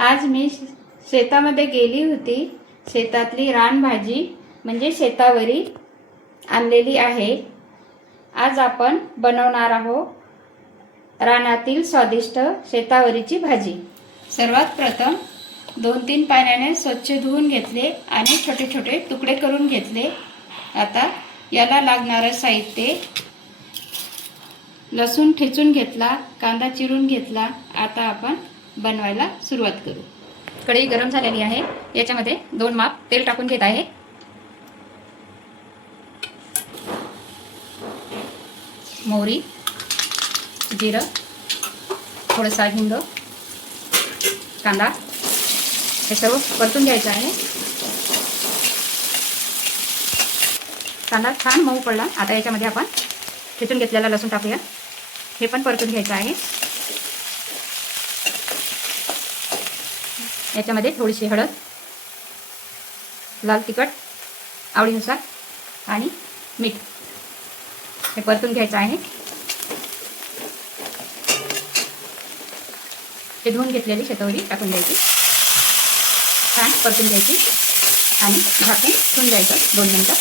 आज मी शेतामध्ये गेली होती। शेतातली रानभाजी म्हणजे शेतावरी आणलेली आहे। आज आपण बनवणार आहोत रानातील स्वादिष्ट शेतावरीची भाजी। सर्वात प्रथम 2-3 पाण्याने स्वच्छ धुवून घेतले आणि छोटे छोटे तुकडे करून घेतले। आता याला लागणारे साहित्य: लसूण ठेचून घेतला, कांदा चिरून घेतला। आता आपण बनवायला सुरुवात करू। कढई गरम झालेली आहे। याच्यामध्ये 2 माप तेल टाकून घेत आहे। मोहरी, जिरं, थोडासा हिंग, कांदा हे सर्व परतून घ्यायचं आहे। कांदा छान मऊ पडला। आता याच्यामध्ये आपण ठेचून घेतलेला लसूण टाकूया। हे पण परतून घ्यायचं आहे। याच्यामध्ये थोडीशी हळद, लाल तिखट आवडीनुसार आणि मीठ हे परतून घ्यायचं आहे। हे धुवून घेतलेली शेतावरी टाकून द्यायची, छान परतून घ्यायची आणि झाकून ठेवून द्यायचं 2 मिनिटं।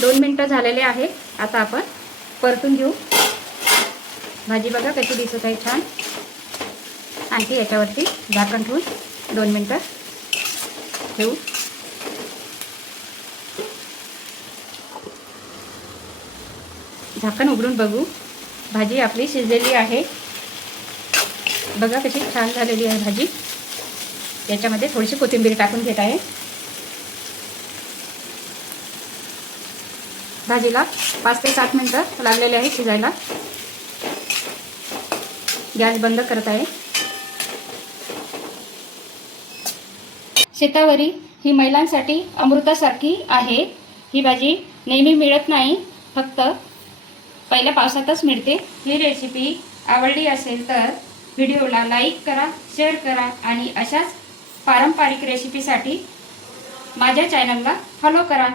2 मिनिटं झालेले आहे। आता आपण परतून घेऊ। भाजी बघा कशी दिसत आहे, छान। आणखी याच्यावरती झाकण ठेवून 2 मिनिटं ठेवू। झाकण उघडून बघू। भाजी आपली शिजलेली आहे। बघा कशी छान झालेली आहे भाजी। याच्यामध्ये थोडीशी कोथिंबीर टाकून घेत आहे। भाजीला 5 ते 7 मिनिटं लागलेले आहे शिजायला। गॅस बंद करत आहे। शेतावरी ही महिलांसाठी अमृतासारखी आहे। ही भाजी नेहमी मिळत नाही, फक्त पहिल्या पावसातच मिळते। ही रेसिपी आवडली असेल तर व्हिडिओला लाईक करा, शेअर करा आणि अशाच पारंपरिक रेसिपीसाठी माझ्या चॅनलला फॉलो करा।